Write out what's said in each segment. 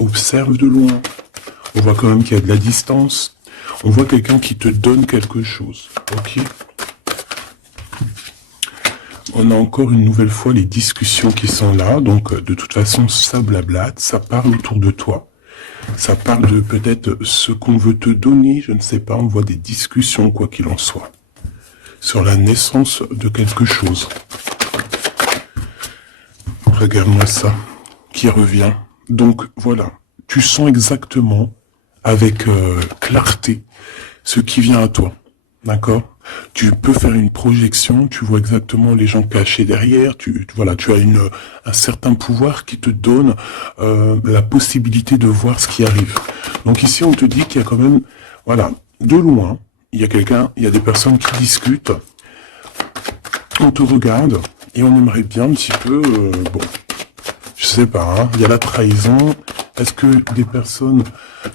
observe de loin. On voit quand même qu'il y a de la distance. On voit quelqu'un qui te donne quelque chose. Ok. On a encore une nouvelle fois les discussions qui sont là. Donc, de toute façon, ça blablate, ça parle autour de toi. Ça parle de peut-être ce qu'on veut te donner, je ne sais pas. On voit des discussions, quoi qu'il en soit, sur la naissance de quelque chose. Regarde-moi ça, qui revient. Donc, voilà. Tu sens exactement, avec clarté, ce qui vient à toi. D'accord? Tu peux faire une projection, tu vois exactement les gens cachés derrière, voilà, tu as un certain pouvoir qui te donne la possibilité de voir ce qui arrive. Donc ici, on te dit qu'il y a quand même, voilà, de loin, il y a des personnes qui discutent, on te regarde, et on aimerait bien un petit peu, bon, je sais pas, hein, il y a la trahison. Est-ce que des personnes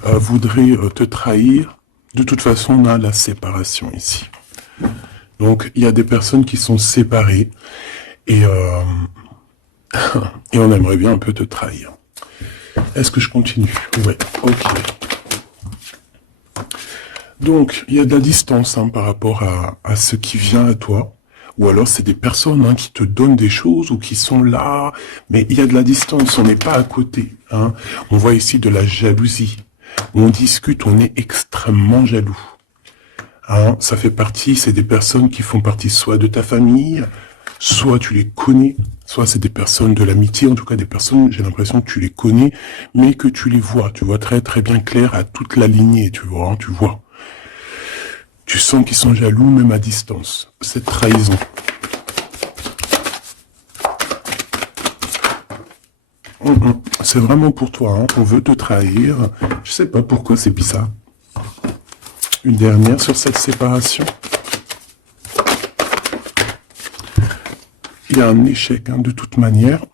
voudraient te trahir? De toute façon, on a la séparation ici. Donc, il y a des personnes qui sont séparées et, et on aimerait bien un peu te trahir. Est-ce que je continue? Ouais, ok. Donc, il y a de la distance hein, par rapport à ce qui vient à toi. Ou alors, c'est des personnes hein, qui te donnent des choses ou qui sont là. Mais il y a de la distance, on n'est pas à côté. Hein. On voit ici de la jalousie. On discute, on est extrêmement jaloux. Hein, ça fait partie, c'est des personnes qui font partie soit de ta famille, soit tu les connais, soit c'est des personnes de l'amitié, en tout cas des personnes, j'ai l'impression que tu les connais, mais que tu les vois. Tu vois très très bien clair à toute la lignée, tu vois, hein, tu vois. Tu sens qu'ils sont jaloux même à distance. Cette trahison. C'est vraiment pour toi, hein. On veut te trahir. Je sais pas pourquoi c'est bizarre. Une dernière sur cette séparation. Il y a un échec, hein, de toute manière.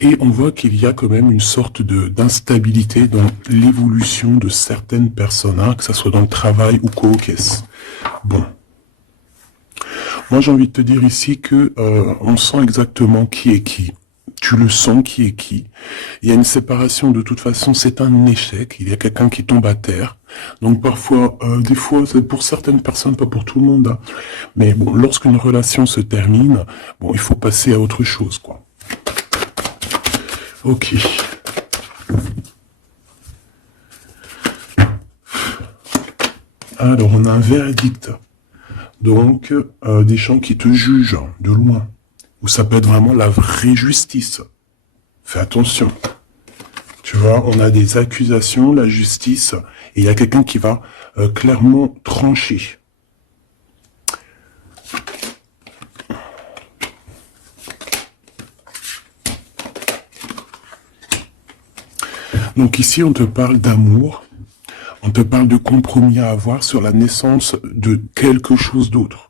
Et on voit qu'il y a quand même une sorte d'instabilité dans l'évolution de certaines personnes, hein, que ce soit dans le travail ou co-caisse. Bon. Moi, j'ai envie de te dire ici que on sent exactement qui est qui. Tu le sens qui est qui. Il y a une séparation, de toute façon, c'est un échec. Il y a quelqu'un qui tombe à terre. Donc parfois, des fois, c'est pour certaines personnes, pas pour tout le monde. Hein. Mais bon, lorsqu'une relation se termine, bon, il faut passer à autre chose, quoi. Ok. Alors, on a un verdict. Donc, des gens qui te jugent de loin. Ou ça peut être vraiment la vraie justice. Fais attention. Tu vois, on a des accusations, la justice, et il y a quelqu'un qui va clairement trancher. Donc ici, on te parle d'amour, on te parle de compromis à avoir sur la naissance de quelque chose d'autre.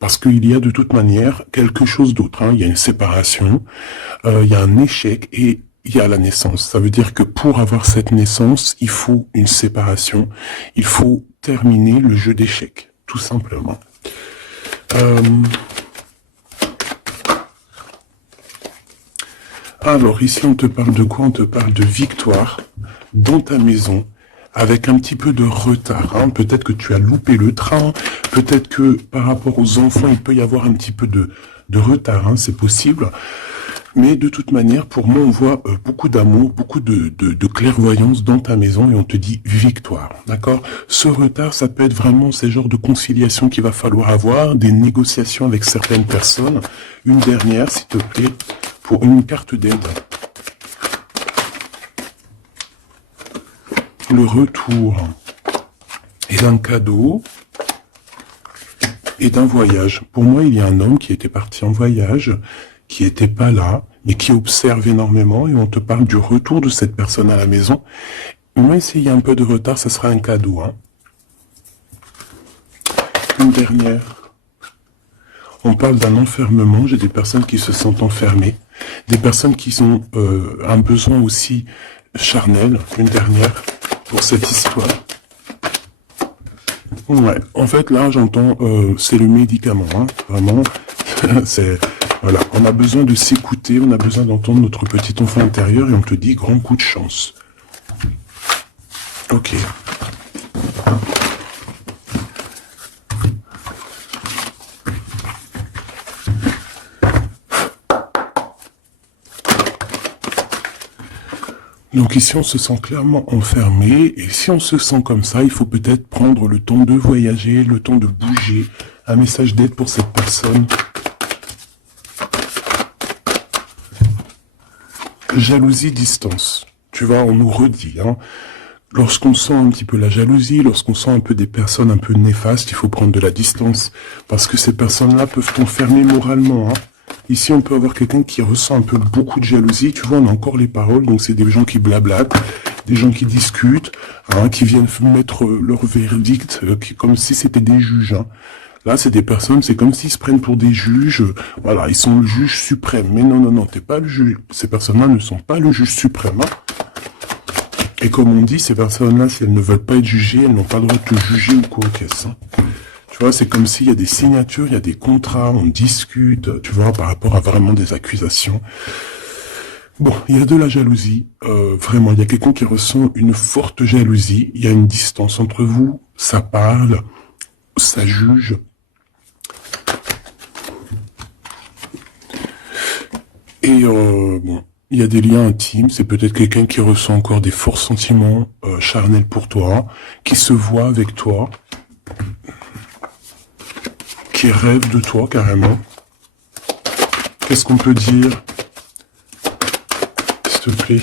Parce qu'il y a de toute manière quelque chose d'autre. Hein. Il y a une séparation, il y a un échec et il y a la naissance. Ça veut dire que pour avoir cette naissance, il faut une séparation. Il faut terminer le jeu d'échecs, tout simplement. Alors ici, on te parle de quoi? On te parle de victoire dans ta maison. Avec un petit peu de retard. Hein. Peut-être que tu as loupé le train, peut-être que par rapport aux enfants, il peut y avoir un petit peu de retard, hein, c'est possible. Mais de toute manière, pour moi, on voit beaucoup d'amour, beaucoup de clairvoyance dans ta maison et on te dit victoire, d'accord? Ce retard, ça peut être vraiment ces genres de conciliation qu'il va falloir avoir, des négociations avec certaines personnes. Une dernière, s'il te plaît, pour une carte d'aide. Le retour et d'un cadeau et d'un voyage. Pour moi, il y a un homme qui était parti en voyage, qui n'était pas là, mais qui observe énormément, et on te parle du retour de cette personne à la maison. Moi, s'il y a un peu de retard, ce sera un cadeau. Hein. Une dernière. On parle d'un enfermement, j'ai des personnes qui se sentent enfermées, des personnes qui ont un besoin aussi charnel. Une dernière. Pour cette histoire. Ouais, en fait, là, j'entends, c'est le médicament, hein, vraiment, Voilà, on a besoin de s'écouter, on a besoin d'entendre notre petit enfant intérieur et on te dit grand coup de chance. Ok. Donc ici, on se sent clairement enfermé, et si on se sent comme ça, il faut peut-être prendre le temps de voyager, le temps de bouger. Un message d'aide pour cette personne. Jalousie, distance. Tu vois, on nous redit, hein. Lorsqu'on sent un petit peu la jalousie, lorsqu'on sent un peu des personnes un peu néfastes, il faut prendre de la distance. Parce que ces personnes-là peuvent t'enfermer moralement, hein. Ici, on peut avoir quelqu'un qui ressent un peu beaucoup de jalousie. Tu vois, on a encore les paroles. Donc, c'est des gens qui blablatent, des gens qui discutent, hein, qui viennent mettre leur verdict, comme si c'était des juges. Hein. Là, c'est des personnes, c'est comme s'ils se prennent pour des juges. Voilà, ils sont le juge suprême. Mais non, non, non, t'es pas le juge. Ces personnes-là ne sont pas le juge suprême. Hein. Et comme on dit, ces personnes-là, si elles ne veulent pas être jugées, elles n'ont pas le droit de te juger ou quoi qu'est-ce. Hein. Tu vois, c'est comme s'il y a des signatures, il y a des contrats, on discute, tu vois, par rapport à vraiment des accusations. Bon, il y a de la jalousie, vraiment, il y a quelqu'un qui ressent une forte jalousie, il y a une distance entre vous, ça parle, ça juge. Et bon, il y a des liens intimes, c'est peut-être quelqu'un qui ressent encore des forts sentiments charnels pour toi, qui se voit avec toi, qui rêve de toi carrément. Qu'est-ce qu'on peut dire, s'il te plaît?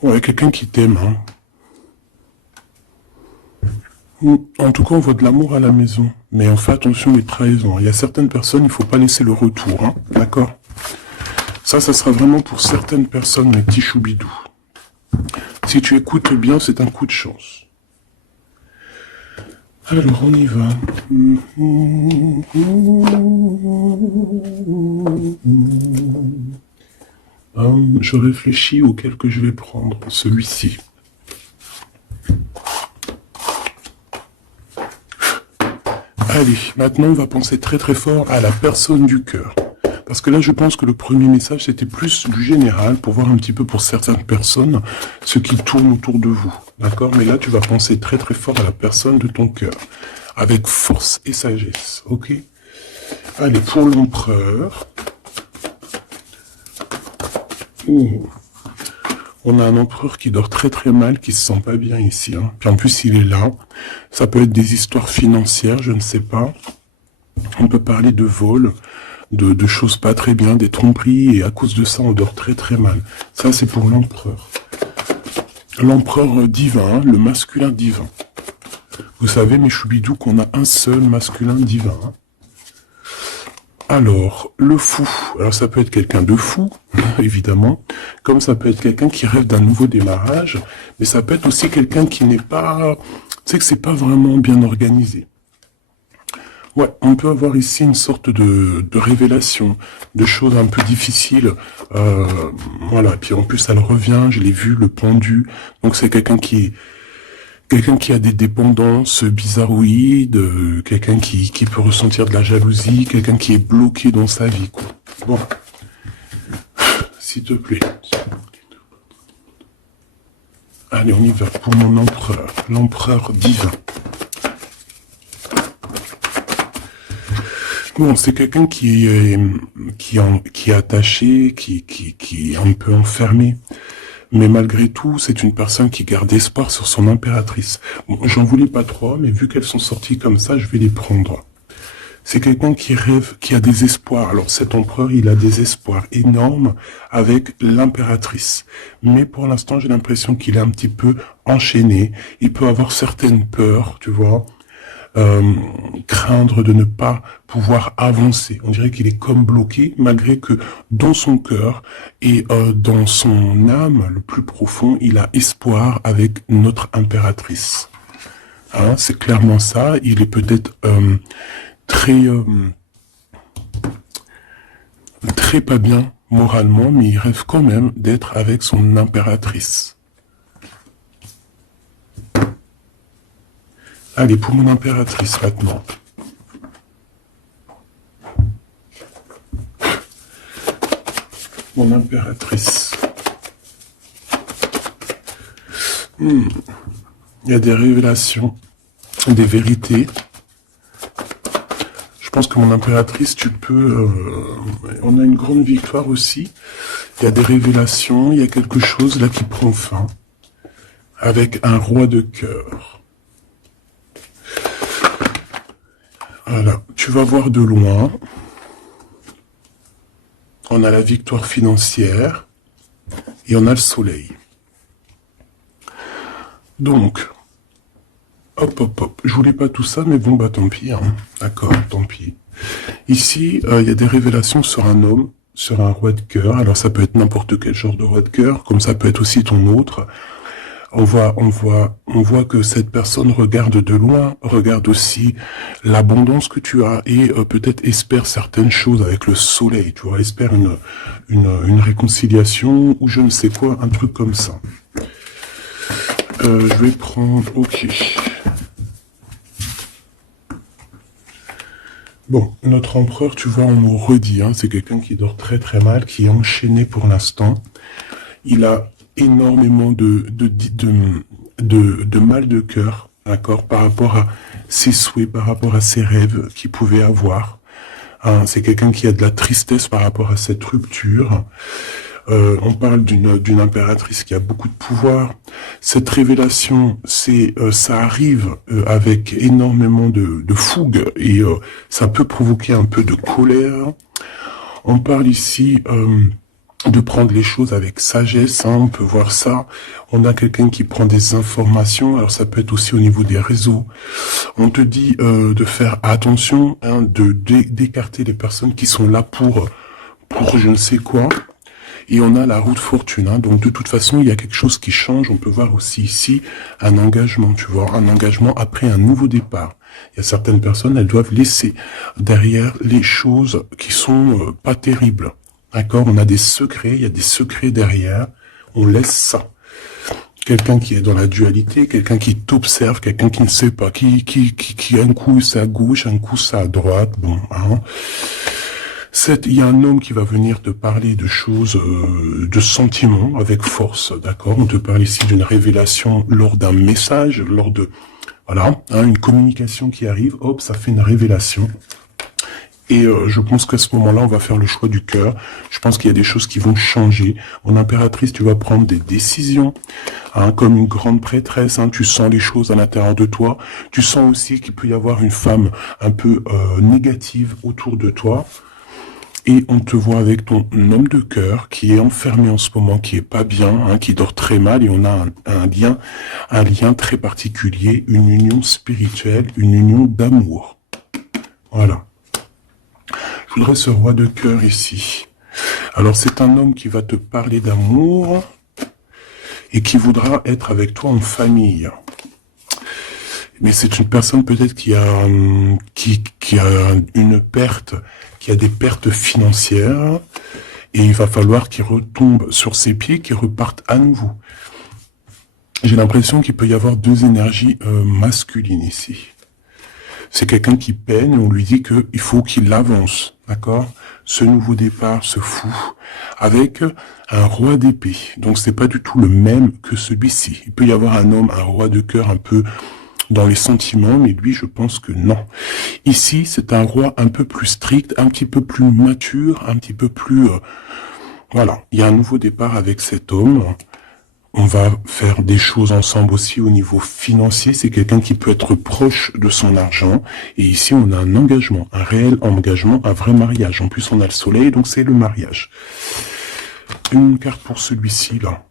Ouais, quelqu'un qui t'aime. Hein. En tout cas, on voit de l'amour à la maison. Mais on fait attention les trahisons. Il y a certaines personnes, il ne faut pas laisser le retour. Hein. D'accord? Ça sera vraiment pour certaines personnes, mes petits choubidous. Si tu écoutes bien, c'est un coup de chance. Alors, on y va. Je réfléchis auquel que je vais prendre. Celui-ci. Allez, maintenant, on va penser très très fort à la personne du cœur. Parce que là, je pense que le premier message, c'était plus du général, pour voir un petit peu pour certaines personnes, ce qui tourne autour de vous. D'accord? Mais là, tu vas penser très très fort à la personne de ton cœur. Avec force et sagesse. Ok? Allez, pour l'empereur. On a un empereur qui dort très très mal, qui se sent pas bien ici. Hein. Puis en plus, il est là. Ça peut être des histoires financières, je ne sais pas. On peut parler de vol. De choses pas très bien, des tromperies, et à cause de ça, on dort très très mal. Ça, c'est pour l'empereur. L'empereur divin, le masculin divin. Vous savez, mes choubidous, qu'on a un seul masculin divin. Alors, le fou. Alors, ça peut être quelqu'un de fou, évidemment, comme ça peut être quelqu'un qui rêve d'un nouveau démarrage, mais ça peut être aussi quelqu'un qui n'est pas... Tu sais que c'est pas vraiment bien organisé. Ouais, on peut avoir ici une sorte de révélation, de choses un peu difficiles. Voilà, puis en plus, elle revient, je l'ai vu, le pendu. Donc c'est quelqu'un qui a des dépendances bizarroïdes, quelqu'un qui peut ressentir de la jalousie, quelqu'un qui est bloqué dans sa vie, quoi. Bon, s'il te plaît. Allez, on y va pour mon empereur, l'empereur divin. Bon, c'est quelqu'un qui est attaché, qui est un peu enfermé. Mais malgré tout, c'est une personne qui garde espoir sur son impératrice. Bon, j'en voulais pas trop, mais vu qu'elles sont sorties comme ça, je vais les prendre. C'est quelqu'un qui rêve, qui a des espoirs. Alors cet empereur, il a des espoirs énormes avec l'impératrice. Mais pour l'instant, j'ai l'impression qu'il est un petit peu enchaîné. Il peut avoir certaines peurs, tu vois. Craindre de ne pas pouvoir avancer. On dirait qu'il est comme bloqué, malgré que dans son cœur et dans son âme, le plus profond, il a espoir avec notre impératrice. Hein, c'est clairement ça. Il est peut-être très pas bien moralement, mais il rêve quand même d'être avec son impératrice. Allez, pour mon impératrice maintenant. Mon impératrice. Il y a des révélations, des vérités. Je pense que mon impératrice, tu peux... on a une grande victoire aussi. Il y a des révélations, il y a quelque chose là qui prend fin. Avec un roi de cœur. Voilà, tu vas voir de loin. On a la victoire financière et on a le soleil. Donc, hop, hop, hop. Je voulais pas tout ça, mais bon, bah tant pis. Hein. D'accord, tant pis. Ici, il y a des révélations sur un homme, sur un roi de cœur. Alors, ça peut être n'importe quel genre de roi de cœur, comme ça peut être aussi ton autre. On voit que cette personne regarde de loin, regarde aussi l'abondance que tu as et peut-être espère certaines choses avec le soleil, tu vois, espère une réconciliation ou je ne sais quoi, un truc comme ça. Je vais prendre, ok. Bon, notre empereur, tu vois, on nous redit, hein, c'est quelqu'un qui dort très très mal, qui est enchaîné pour l'instant. Il a énormément de mal de cœur, d'accord, par rapport à ses souhaits, par rapport à ses rêves qu'il pouvait avoir. Hein, c'est quelqu'un qui a de la tristesse par rapport à cette rupture. On parle d'une impératrice qui a beaucoup de pouvoir. Cette révélation, ça arrive avec énormément de fougue et ça peut provoquer un peu de colère. On parle ici de prendre les choses avec sagesse, hein, on peut voir ça. On a quelqu'un qui prend des informations, alors ça peut être aussi au niveau des réseaux. On te dit de faire attention, hein, d'écarter les personnes qui sont là pour je ne sais quoi. Et on a la roue de fortune, hein, donc de toute façon, il y a quelque chose qui change. On peut voir aussi ici un engagement, tu vois, un engagement après un nouveau départ. Il y a certaines personnes, elles doivent laisser derrière les choses qui sont pas terribles. D'accord, on a des secrets, il y a des secrets derrière, on laisse ça. Quelqu'un qui est dans la dualité, quelqu'un qui t'observe, quelqu'un qui ne sait pas, qui un coup c'est à gauche, un coup c'est à droite, bon, hein. Il y a un homme qui va venir te parler de choses, de sentiments avec force, d'accord. On te parle ici d'une révélation lors d'un message, lors de, voilà, hein, une communication qui arrive, hop, ça fait une révélation. Et je pense qu'à ce moment-là, on va faire le choix du cœur. Je pense qu'il y a des choses qui vont changer. Mon impératrice, tu vas prendre des décisions, hein, comme une grande prêtresse. Hein, tu sens les choses à l'intérieur de toi. Tu sens aussi qu'il peut y avoir une femme un peu négative autour de toi. Et on te voit avec ton homme de cœur qui est enfermé en ce moment, qui est pas bien, hein, qui dort très mal. Et on a un lien très particulier, une union spirituelle, une union d'amour. Voilà. Je voudrais ce roi de cœur ici. Alors c'est un homme qui va te parler d'amour et qui voudra être avec toi en famille. Mais c'est une personne peut-être qui a une perte, qui a des pertes financières et il va falloir qu'il retombe sur ses pieds, qu'il reparte à nouveau. J'ai l'impression qu'il peut y avoir deux énergies masculines ici. C'est quelqu'un qui peine et on lui dit qu'il faut qu'il avance, d'accord? Ce nouveau départ se fout avec un roi d'épée. Donc c'est pas du tout le même que celui-ci. Il peut y avoir un homme, un roi de cœur un peu dans les sentiments, mais lui je pense que non. Ici c'est un roi un peu plus strict, un petit peu plus mature, un petit peu plus... voilà, il y a un nouveau départ avec cet homme. On va faire des choses ensemble aussi au niveau financier. C'est quelqu'un qui peut être proche de son argent. Et ici, on a un engagement, un réel engagement, un vrai mariage. En plus, on a le soleil, donc c'est le mariage. Une carte pour celui-ci, là.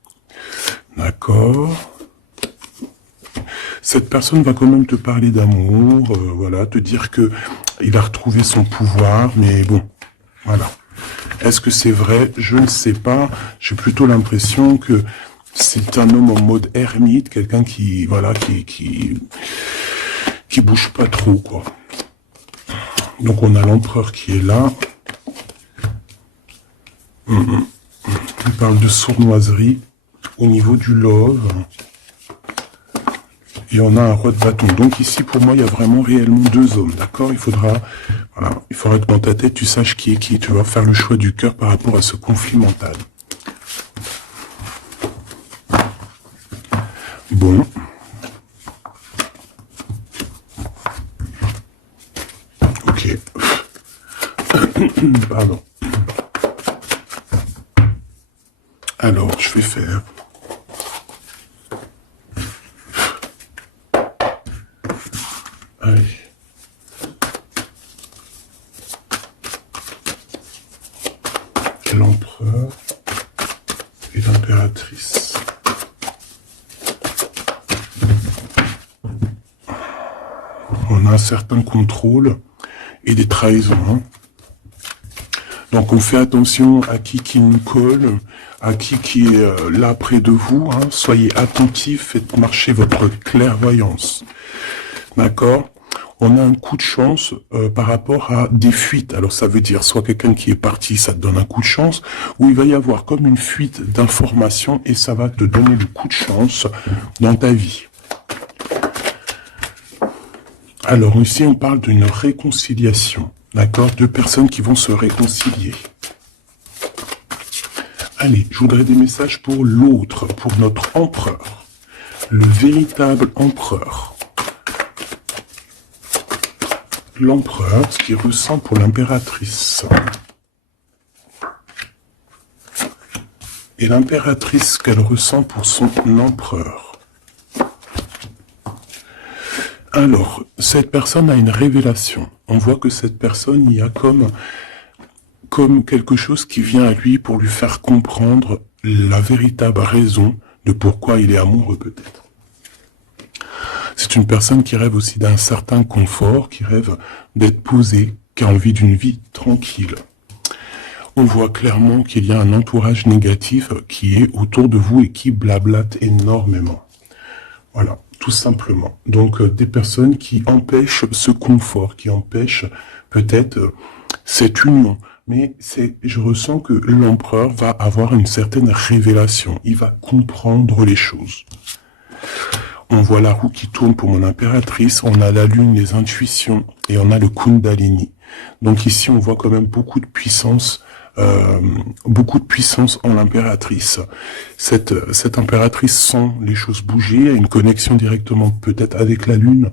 D'accord. Cette personne va quand même te parler d'amour, voilà, te dire que il a retrouvé son pouvoir, mais bon, voilà. Est-ce que c'est vrai? Je ne sais pas. J'ai plutôt l'impression que c'est un homme en mode ermite, quelqu'un qui, voilà, qui bouge pas trop, quoi. Donc on a l'empereur qui est là. Il parle de sournoiserie au niveau du love. Et on a un roi de bâton. Donc ici, pour moi, il y a vraiment réellement deux hommes, d'accord? Il faudra que dans ta tête, tu saches qui est qui. Tu vas faire le choix du cœur par rapport à ce conflit mental. Bon. Ok. Pardon. Alors, je vais faire... Allez. L'empereur et l'impératrice. On a un certain contrôle et des trahisons. Hein. Donc on fait attention à qui nous colle, à qui est là près de vous. Hein. Soyez attentifs, faites marcher votre clairvoyance. D'accord? On a un coup de chance par rapport à des fuites. Alors ça veut dire soit quelqu'un qui est parti, ça te donne un coup de chance, ou il va y avoir comme une fuite d'informations et ça va te donner le coup de chance dans ta vie. Alors ici on parle d'une réconciliation, d'accord? Deux personnes qui vont se réconcilier. Allez, je voudrais des messages pour l'autre, pour notre empereur, le véritable empereur. L'empereur, ce qu'il ressent pour l'impératrice. Et l'impératrice, ce qu'elle ressent pour son empereur. Alors, cette personne a une révélation. On voit que cette personne, il y a comme quelque chose qui vient à lui pour lui faire comprendre la véritable raison de pourquoi il est amoureux peut-être. C'est une personne qui rêve aussi d'un certain confort, qui rêve d'être posée, qui a envie d'une vie tranquille. On voit clairement qu'il y a un entourage négatif qui est autour de vous et qui blablate énormément. Voilà, tout simplement. Donc des personnes qui empêchent ce confort, qui empêchent peut-être cette union. Mais je ressens que l'empereur va avoir une certaine révélation. Il va comprendre les choses. On voit la roue qui tourne pour mon impératrice, on a la lune, les intuitions, et on a le Kundalini. Donc ici, on voit quand même beaucoup de puissance en l'impératrice. Cette impératrice sent les choses bouger, a une connexion directement peut-être avec la lune.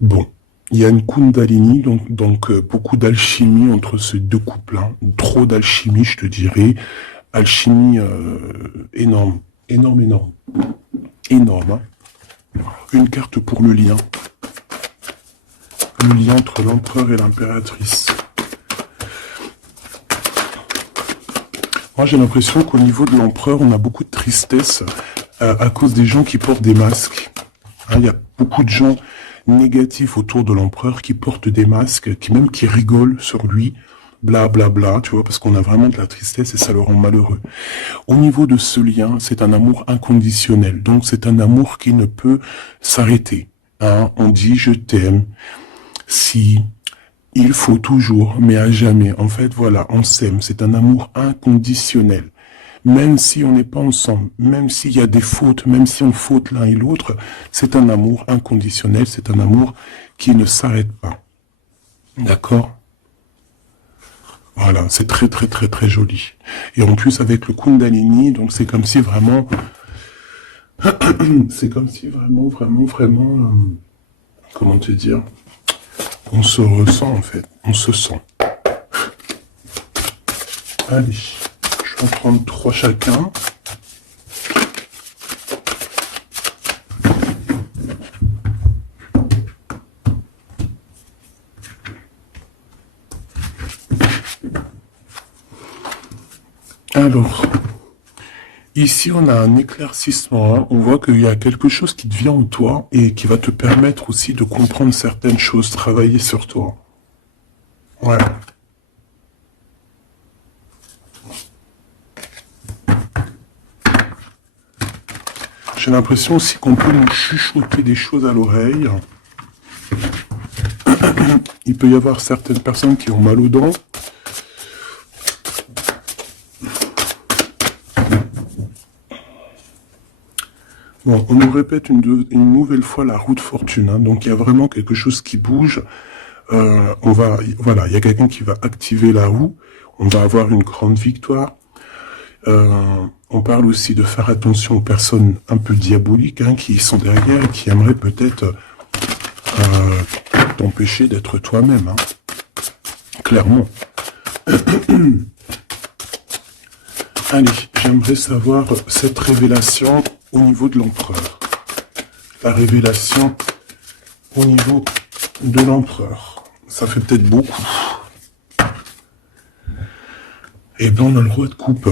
Bon, il y a une Kundalini, donc beaucoup d'alchimie entre ces deux couples. Hein. Trop d'alchimie, je te dirais. Alchimie énorme. Énorme. Hein. Une carte pour le lien. Le lien entre l'empereur et l'impératrice. Moi, j'ai l'impression qu'au niveau de l'empereur, on a beaucoup de tristesse à cause des gens qui portent des masques. Hein, il y a beaucoup de gens négatifs autour de l'empereur qui portent des masques, qui rigolent sur lui, blablabla, tu vois, parce qu'on a vraiment de la tristesse et ça le rend malheureux. Au niveau de ce lien, c'est un amour inconditionnel. Donc, c'est un amour qui ne peut s'arrêter. Hein, on dit « je t'aime ». Si... Il faut toujours, mais à jamais. En fait, voilà, on s'aime. C'est un amour inconditionnel. Même si on n'est pas ensemble, même s'il y a des fautes, même si on faute l'un et l'autre, c'est un amour inconditionnel. C'est un amour qui ne s'arrête pas. D'accord ? Voilà, c'est très, très, très, très joli. Et en plus, avec le Kundalini, donc c'est comme si vraiment... c'est comme si vraiment... comment te dire ? On se ressent en fait, on se sent. Allez, je vais en prendre 3 chacun. Alors, ici on a un éclaircissement, hein. On voit qu'il y a quelque chose qui devient en toi et qui va te permettre aussi de comprendre certaines choses, travailler sur toi. Ouais. J'ai l'impression aussi qu'on peut nous chuchoter des choses à l'oreille. Il peut y avoir certaines personnes qui ont mal aux dents. Bon, on nous répète une nouvelle fois la roue de fortune, hein, donc il y a vraiment quelque chose qui bouge. Voilà, il y a quelqu'un qui va activer la roue. On va avoir une grande victoire. On parle aussi de faire attention aux personnes un peu diaboliques, hein, qui sont derrière et qui aimeraient peut-être t'empêcher d'être toi-même, hein, clairement. Allez, j'aimerais savoir cette révélation au niveau de l'empereur. La révélation au niveau de l'empereur. Ça fait peut-être beaucoup. Et bien, on a le roi de coupe.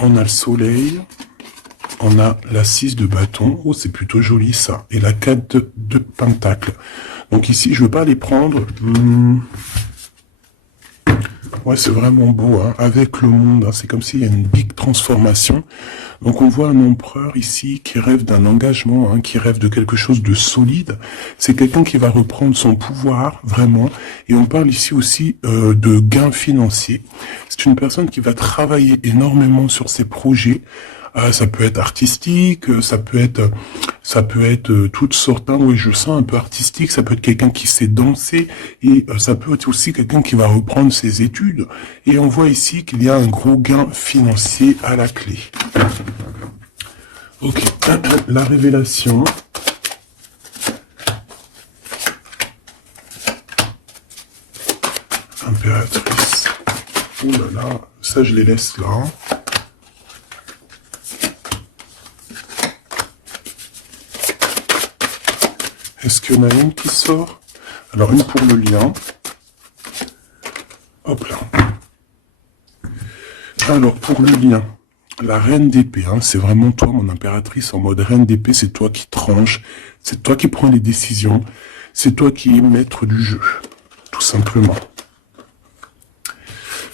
On a le soleil. On a la 6 de bâton. Oh, c'est plutôt joli, ça. Et la 4 de pentacle. Donc ici, je ne veux pas les prendre. Ouais, c'est vraiment beau, hein, avec le monde. Hein, c'est comme s'il y a une big transformation. Donc on voit un empereur ici qui rêve d'un engagement, hein, qui rêve de quelque chose de solide. C'est quelqu'un qui va reprendre son pouvoir, vraiment. Et on parle ici aussi de gains financiers. C'est une personne qui va travailler énormément sur ses projets. Ça peut être artistique, ça peut être toutes sortes. Hein, oui, je sens un peu artistique. Ça peut être quelqu'un qui sait danser et ça peut être aussi quelqu'un qui va reprendre ses études. Et on voit ici qu'il y a un gros gain financier à la clé. Ok, la révélation. Impératrice. Oh là là, ça je les laisse là. Est-ce qu'il y en a une qui sort? Alors, une pour le lien. Hop là. Alors, pour le lien, la reine d'épée, hein, c'est vraiment toi, mon impératrice, en mode reine d'épée, c'est toi qui tranches, c'est toi qui prends les décisions, c'est toi qui es maître du jeu, tout simplement.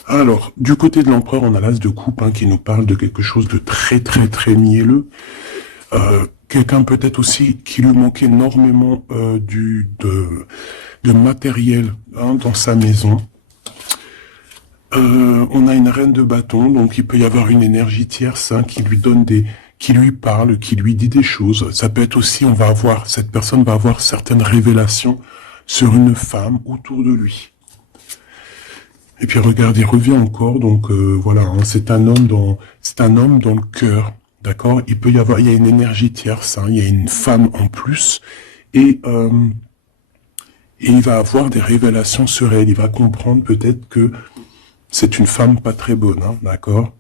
Alors, du côté de l'empereur, on a l'as de coupe, hein, qui nous parle de quelque chose de très, très, très mielleux. Quelqu'un peut-être aussi qui lui manquait énormément de matériel, hein, dans sa maison. On a une reine de bâton, donc il peut y avoir une énergie tierce, hein, qui lui donne qui lui parle, qui lui dit des choses. Ça peut être aussi, cette personne va avoir certaines révélations sur une femme autour de lui. Et puis regarde, il revient encore, donc voilà, hein, c'est un homme dans le cœur. D'accord, il y a une énergie tierce, hein, il y a une femme en plus, et il va avoir des révélations sur elle. Il va comprendre peut-être que c'est une femme pas très bonne, hein, d'accord.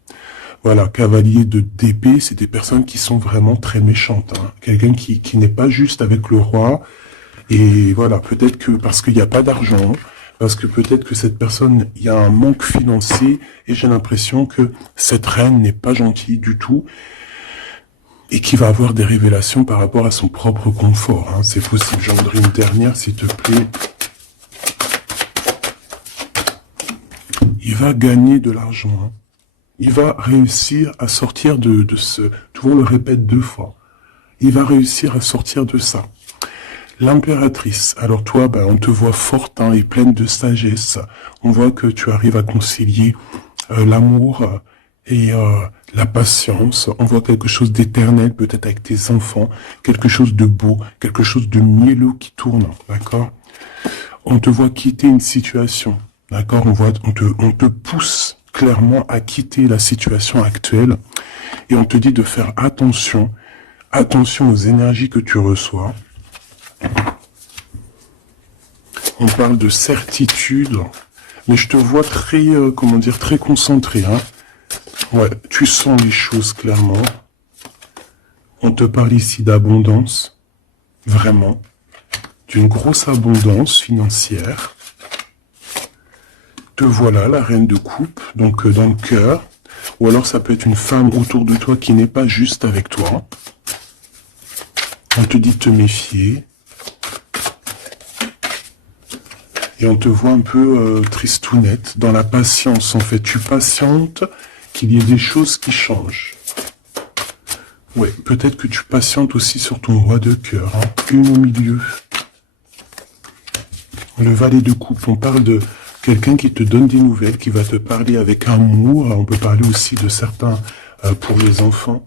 Voilà, cavalier d'épée, c'est des personnes qui sont vraiment très méchantes. Hein. Quelqu'un qui n'est pas juste avec le roi, et voilà, peut-être que parce qu'il n'y a pas d'argent, parce que peut-être que cette personne, il y a un manque financier, et j'ai l'impression que cette reine n'est pas gentille du tout, et qui va avoir des révélations par rapport à son propre confort. Hein. C'est possible. J'en voudrais une dernière, s'il te plaît. Il va gagner de l'argent. Hein. Il va réussir à sortir de ce... Tu vois, on le répète 2 fois. Il va réussir à sortir de ça. L'impératrice. Alors toi, on te voit forte, hein, et pleine de sagesse. On voit que tu arrives à concilier l'amour et la patience. On voit quelque chose d'éternel, peut-être avec tes enfants, quelque chose de beau, quelque chose de mielleux qui tourne, d'accord? On te voit quitter une situation, d'accord? On te pousse clairement à quitter la situation actuelle et on te dit de faire attention aux énergies que tu reçois. On parle de certitude, mais je te vois très, très concentré, hein. Ouais, tu sens les choses clairement. On te parle ici d'abondance, vraiment, d'une grosse abondance financière. Te voilà, la reine de coupe, donc dans le cœur. Ou alors ça peut être une femme autour de toi qui n'est pas juste avec toi. On te dit de te méfier. Et on te voit un peu tristounette, dans la patience en fait. Tu patientes qu'il y ait des choses qui changent. Ouais, peut-être que tu patientes aussi sur ton roi de cœur, hein, une au milieu. Le valet de coupe, on parle de quelqu'un qui te donne des nouvelles, qui va te parler avec amour. On peut parler aussi de certains pour les enfants.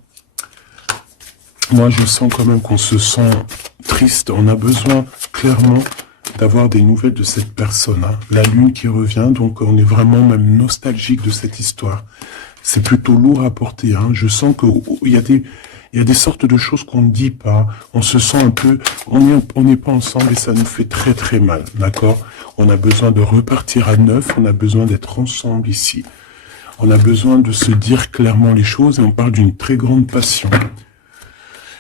Moi, je sens quand même qu'on se sent triste. On a besoin, clairement, d'avoir des nouvelles de cette personne. Hein. La lune qui revient, donc on est vraiment même nostalgique de cette histoire. C'est plutôt lourd à porter. Hein. Je sens qu'il y a des sortes de choses qu'on ne dit pas. On se sent un peu, on n'est pas ensemble et ça nous fait très très mal. D'accord? On a besoin de repartir à neuf. On a besoin d'être ensemble ici. On a besoin de se dire clairement les choses et on parle d'une très grande passion.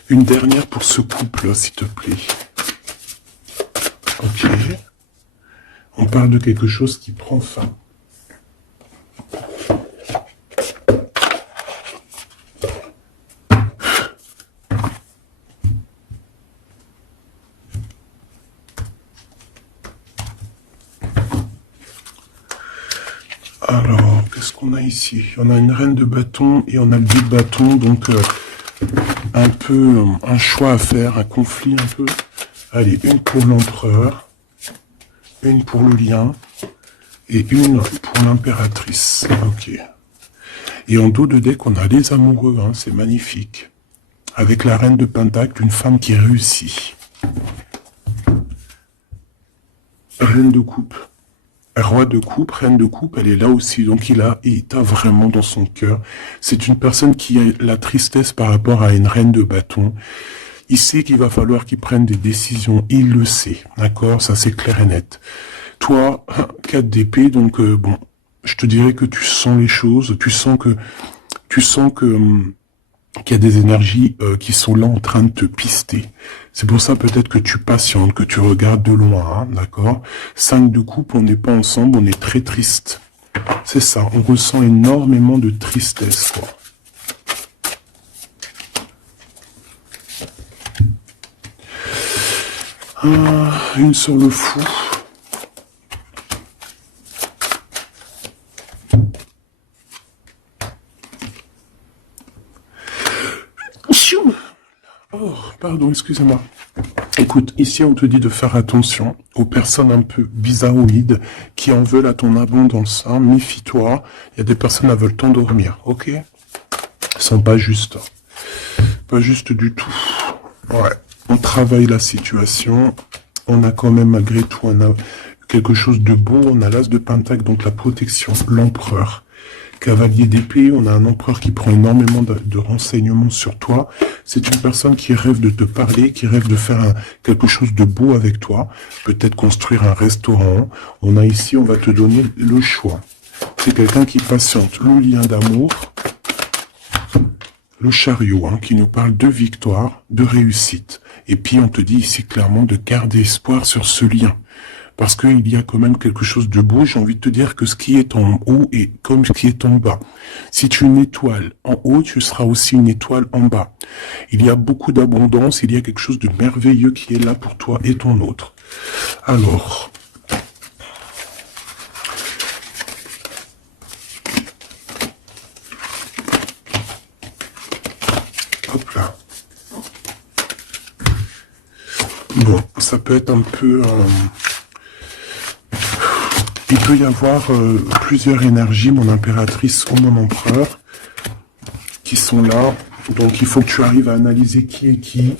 Une dernière pour ce couple, s'il te plaît. Ok. On parle de quelque chose qui prend fin. Alors, qu'est-ce qu'on a ici? On a une reine de bâton et on a le 2 de bâton, donc un peu un choix à faire, un conflit un peu. Allez, une pour l'empereur, une pour le lien et une pour l'impératrice. Ok. Et en dos de deck, on a les amoureux, hein, c'est magnifique. Avec la reine de pentacle, une femme qui réussit. Reine de coupe. Roi de coupe, reine de coupe, elle est là aussi, donc il t'a vraiment dans son cœur. C'est une personne qui a la tristesse par rapport à une reine de bâton. Il sait qu'il va falloir qu'il prenne des décisions, il le sait, d'accord? Ça c'est clair et net. Toi, 4 d'épée, donc bon, je te dirais que tu sens les choses, tu sens que qu'il y a des énergies qui sont là en train de te pister. C'est pour ça peut-être que tu patientes, que tu regardes de loin, hein, d'accord? 5 de coupe, on n'est pas ensemble, on est très triste. C'est ça, on ressent énormément de tristesse, quoi. Une sur le fou. Oh, pardon, excusez-moi. Écoute, ici on te dit de faire attention aux personnes un peu bizarroïdes qui en veulent à ton abondance. Hein. Méfie-toi, il y a des personnes qui veulent t'endormir, ok? Elles sont pas justes. Pas justes du tout. Ouais, on travaille la situation. On a quand même malgré tout quelque chose de beau. On a l'as de pentacle, donc la protection, l'empereur. Cavalier d'épée, on a un empereur qui prend énormément de renseignements sur toi. C'est une personne qui rêve de te parler, qui rêve de faire quelque chose de beau avec toi. Peut-être construire un restaurant. On a ici, on va te donner le choix. C'est quelqu'un qui patiente. Le lien d'amour, le chariot, hein, qui nous parle de victoire, de réussite. Et puis on te dit ici clairement de garder espoir sur ce lien. Parce qu'il y a quand même quelque chose de beau. J'ai envie de te dire que ce qui est en haut est comme ce qui est en bas. Si tu es une étoile en haut, tu seras aussi une étoile en bas. Il y a beaucoup d'abondance, il y a quelque chose de merveilleux qui est là pour toi et ton autre. Alors, hop là. Bon, ça peut être un peu... Il peut y avoir plusieurs énergies, mon impératrice ou mon empereur, qui sont là. Donc il faut que tu arrives à analyser qui est qui,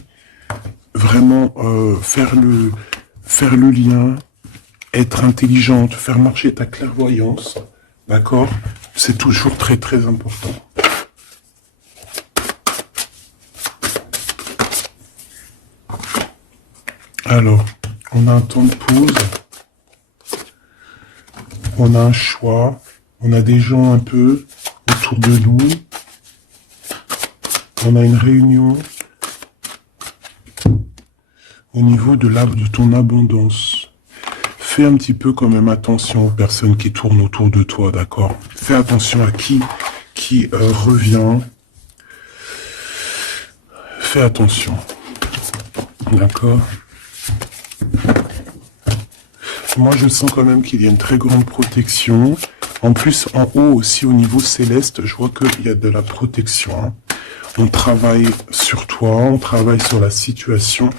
vraiment faire le lien, être intelligente, faire marcher ta clairvoyance, d'accord? C'est toujours très très important. Alors, on a un temps de pause. On a un choix, on a des gens un peu autour de nous, on a une réunion au niveau de ton abondance. Fais un petit peu quand même attention aux personnes qui tournent autour de toi, d'accord? Fais attention à qui revient. Fais attention, d'accord? Moi, je sens quand même qu'il y a une très grande protection. En plus, en haut aussi, au niveau céleste, je vois qu'il y a de la protection. Hein. On travaille sur toi, on travaille sur la situation.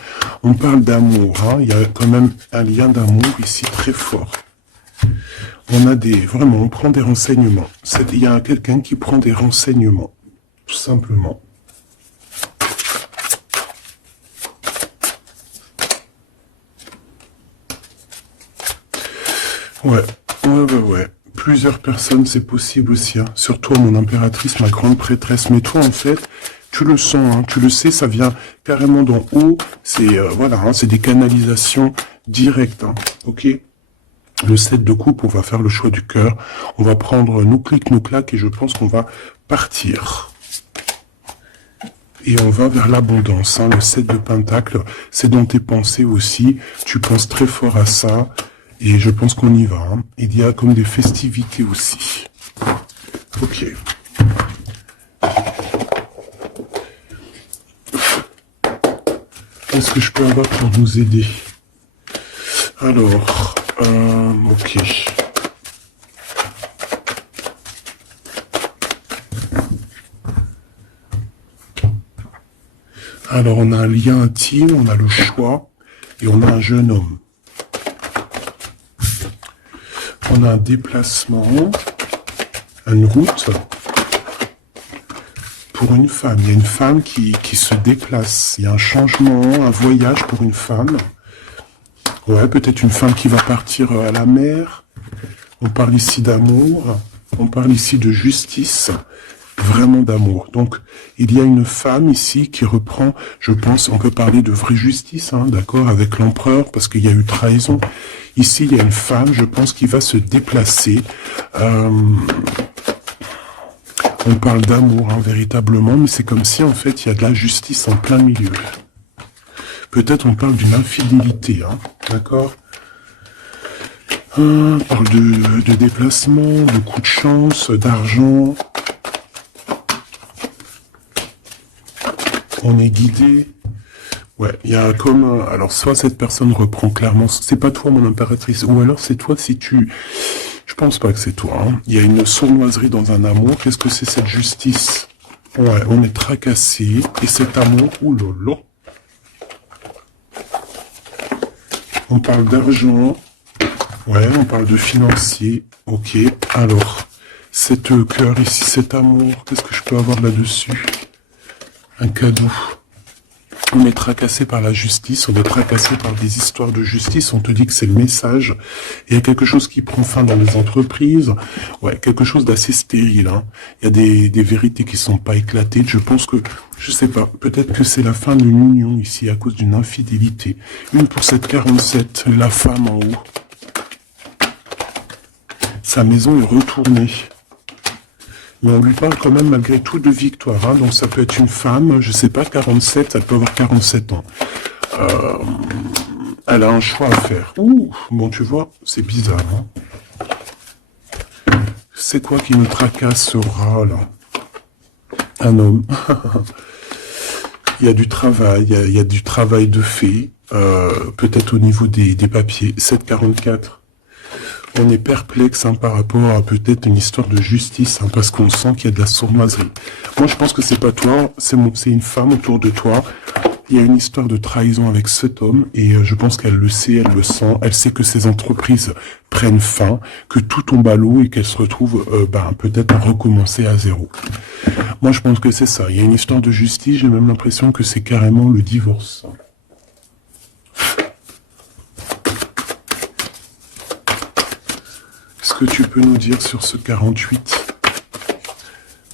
On parle d'amour. Hein. Il y a quand même un lien d'amour ici très fort. On a vraiment, on prend des renseignements. Il y a quelqu'un qui prend des renseignements, tout simplement. Ouais, ouais. Plusieurs personnes, c'est possible aussi. Hein. Surtout mon impératrice, ma grande prêtresse. Mais toi, en fait, tu le sens, hein, tu le sais, ça vient carrément d'en haut. C'est voilà, hein, c'est des canalisations directes. Hein, ok. Le 7 de coupe, on va faire le choix du cœur. On va prendre nos clics, nos claques, et je pense qu'on va partir. Et on va vers l'abondance. Hein. Le 7 de pentacle, c'est dans tes pensées aussi. Tu penses très fort à ça. Et je pense qu'on y va. Hein. Il y a comme des festivités aussi. Ok. Qu'est-ce que je peux avoir pour nous aider? Alors, ok. Alors, on a un lien intime, on a le choix, et on a un jeune homme. On a un déplacement, une route pour une femme. Il y a une femme qui se déplace. Il y a un changement, un voyage pour une femme. Ouais, peut-être une femme qui va partir à la mer. On parle ici d'amour. On parle ici de justice. Vraiment d'amour. Donc, il y a une femme ici qui reprend, je pense, on peut parler de vraie justice, hein, d'accord, avec l'empereur, parce qu'il y a eu trahison. Ici, il y a une femme, je pense, qui va se déplacer. On parle d'amour, hein, véritablement, mais c'est comme si, en fait, il y a de la justice en plein milieu. Peut-être on parle d'une infidélité, hein, d'accord. On parle de déplacement, de coup de chance, d'argent. On est guidé. Ouais, il y a comme... alors, soit cette personne reprend clairement... C'est pas toi, mon impératrice. Ou alors, c'est toi si tu... Je pense pas que c'est toi. Hein. Il y a une sournoiserie dans un amour. Qu'est-ce que c'est cette justice? Ouais, on est tracassé. Et cet amour... Oulolo. On parle d'argent. Ouais, on parle de financier. Ok. Alors, cet cœur ici, cet amour, qu'est-ce que je peux avoir là-dessus? Un cadeau. On est tracassé par la justice, on est tracassé par des histoires de justice, on te dit que c'est le message. Il y a quelque chose qui prend fin dans les entreprises, ouais, quelque chose d'assez stérile. Hein. Il y a des vérités qui sont pas éclatées. Je pense que, je sais pas, peut-être que c'est la fin d'une union ici à cause d'une infidélité. Une pour cette 47, la femme en haut. Sa maison est retournée. Mais on lui parle quand même malgré tout de victoire. Hein. Donc ça peut être une femme, je sais pas, 47, elle peut avoir 47 ans. Elle a un choix à faire. Ouh, bon tu vois, c'est bizarre. Hein. C'est quoi qui nous tracasse ce rat là? Un homme. Il y a du travail, il y a du travail de fait. Peut-être au niveau des papiers. 744. On est perplexe hein, par rapport à peut-être une histoire de justice, hein, parce qu'on sent qu'il y a de la sournoiserie. Moi, je pense que c'est pas toi, c'est une femme autour de toi. Il y a une histoire de trahison avec cet homme, et je pense qu'elle le sait, elle le sent. Elle sait que ces entreprises prennent fin, que tout tombe à l'eau et qu'elle se retrouve peut-être à recommencer à zéro. Moi, je pense que c'est ça. Il y a une histoire de justice, j'ai même l'impression que c'est carrément le divorce. Qu'est-ce que tu peux nous dire sur ce 48?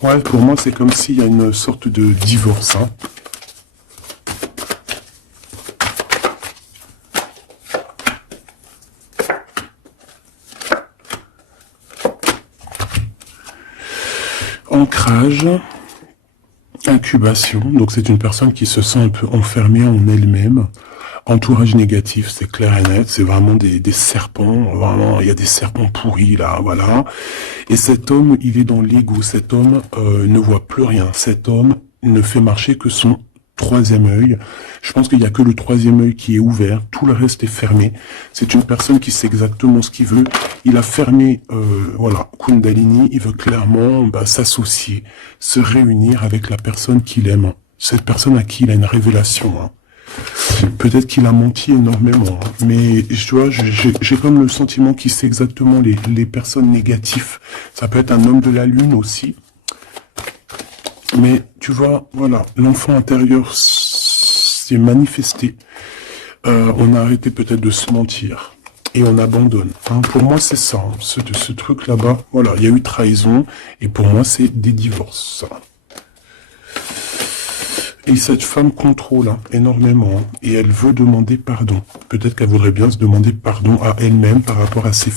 Ouais, pour moi, c'est comme s'il y a une sorte de divorce. Hein. Ancrage, incubation. Donc, c'est une personne qui se sent un peu enfermée en elle-même. Entourage négatif, c'est clair et net, c'est vraiment des serpents, vraiment, il y a des serpents pourris là, voilà. Et cet homme, il est dans l'ego, cet homme ne voit plus rien, cet homme ne fait marcher que son troisième œil. Je pense qu'il n'y a que le troisième œil qui est ouvert, tout le reste est fermé. C'est une personne qui sait exactement ce qu'il veut. Il a fermé, voilà, Kundalini, il veut clairement s'associer, se réunir avec la personne qu'il aime. Cette personne à qui il a une révélation, hein. Peut-être qu'il a menti énormément, hein. Mais tu vois, j'ai comme le sentiment qu'il sait exactement les personnes négatives. Ça peut être un homme de la lune aussi. Mais tu vois, voilà, l'enfant intérieur s'est manifesté. On a arrêté peut-être de se mentir. et on abandonne. Hein. Pour moi, c'est ça. Hein. Ce truc là-bas, voilà, il y a eu trahison, et pour moi, c'est des divorces. Et cette femme contrôle hein, énormément, hein, et elle veut demander pardon. Peut-être qu'elle voudrait bien se demander pardon à elle-même par rapport à ses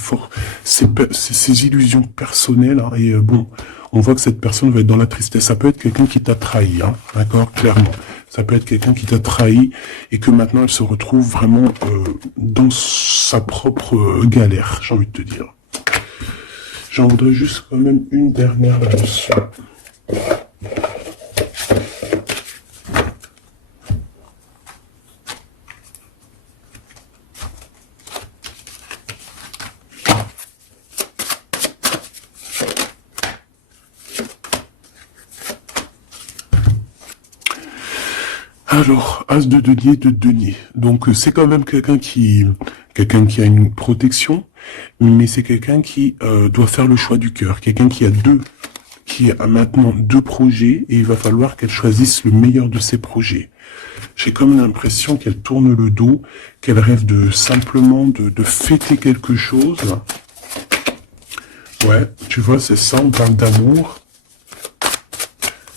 illusions personnelles. Hein, et bon, on voit que cette personne va être dans la tristesse. Ça peut être quelqu'un qui t'a trahi, hein, d'accord, clairement. Ça peut être quelqu'un qui t'a trahi et que maintenant elle se retrouve vraiment dans sa propre galère, j'ai envie de te dire. J'en voudrais juste quand même une dernière là-dessus. Alors, As de denier. Donc, c'est quand même quelqu'un qui a une protection, mais c'est quelqu'un qui doit faire le choix du cœur. Quelqu'un qui a maintenant deux projets, et il va falloir qu'elle choisisse le meilleur de ses projets. J'ai comme l'impression qu'elle tourne le dos, qu'elle rêve simplement de fêter quelque chose. Ouais, tu vois, c'est ça, on parle d'amour.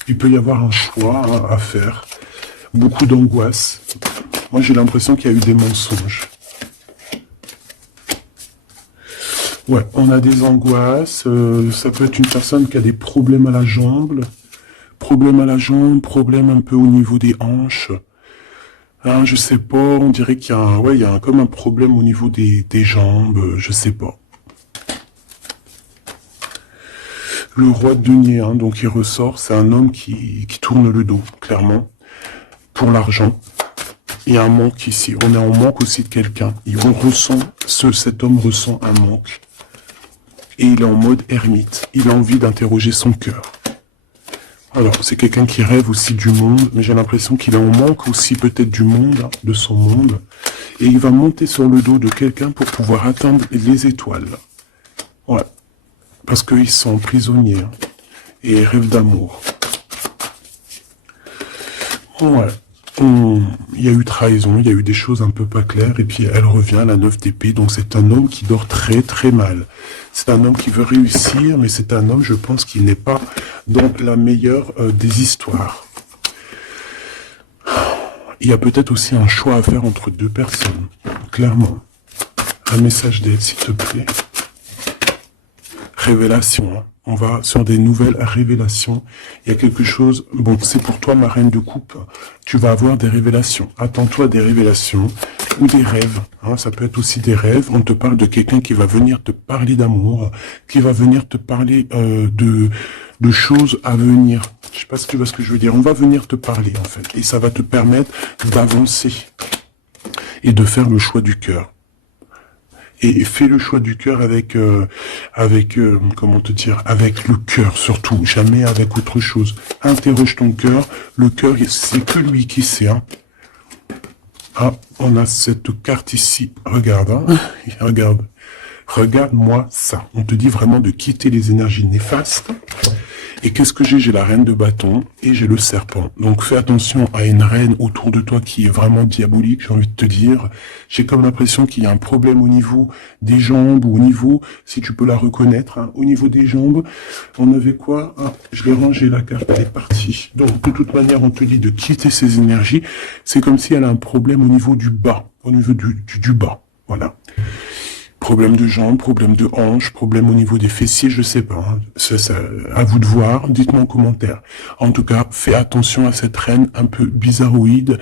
Il peut y avoir un choix hein, à faire. Beaucoup d'angoisse. Moi, j'ai l'impression qu'il y a eu des mensonges. Ouais, on a des angoisses. Ça peut être une personne qui a des problèmes à la jambe. Problèmes un peu au niveau des hanches. Hein, je sais pas, on dirait qu'il y a, il y a comme un problème au niveau des jambes. Je sais pas. Le roi de denier, hein, donc il ressort. C'est un homme qui tourne le dos, clairement. Pour l'argent. Il y a un manque ici. On est en manque aussi de quelqu'un. Cet homme ressent un manque. Et il est en mode ermite. Il a envie d'interroger son cœur. Alors, c'est quelqu'un qui rêve aussi du monde, mais j'ai l'impression qu'il est en manque aussi peut-être du monde, hein, de son monde. Et il va monter sur le dos de quelqu'un pour pouvoir atteindre les étoiles. Ouais. Parce qu'ils sont prisonniers. Hein, et rêvent d'amour. Ouais. Il y a eu trahison, il y a eu des choses un peu pas claires, et puis elle revient à la 9 d'épée, donc c'est un homme qui dort très très mal. C'est un homme qui veut réussir, mais c'est un homme, je pense, qui n'est pas dans la meilleure des histoires. Il y a peut-être aussi un choix à faire entre deux personnes, clairement. Un message d'aide, s'il te plaît. Révélation, hein. On va sur des nouvelles révélations. Il y a quelque chose... Bon, c'est pour toi, ma reine de coupe. Tu vas avoir des révélations. Attends-toi à des révélations ou des rêves. Hein, ça peut être aussi des rêves. On te parle de quelqu'un qui va venir te parler d'amour, qui va venir te parler de choses à venir. Je sais pas si tu vois ce que je veux dire. On va venir te parler, en fait. Et ça va te permettre d'avancer et de faire le choix du cœur. Et fais le choix du cœur avec, comment te dire, avec le cœur surtout, jamais avec autre chose. Interroge ton cœur, le cœur, c'est que lui qui sait. Hein. Ah, on a cette carte ici, regarde, hein. Regarde-moi ça. On te dit vraiment de quitter les énergies néfastes. Et qu'est-ce que j'ai? J'ai la reine de bâton et j'ai le serpent. Donc fais attention à une reine autour de toi qui est vraiment diabolique, j'ai envie de te dire. J'ai comme l'impression qu'il y a un problème au niveau des jambes, ou au niveau, si tu peux la reconnaître, hein, au niveau des jambes. On avait quoi? Ah, je l'ai rangé, la carte, elle est partie. Donc de toute manière, on te dit de quitter ces énergies. C'est comme si elle a un problème au niveau du bas, au niveau du bas. Voilà. Problème de jambes, problème de hanches, problème au niveau des fessiers, je sais pas. Hein. C'est à vous de voir, dites-moi en commentaire. En tout cas, fais attention à cette reine un peu bizarroïde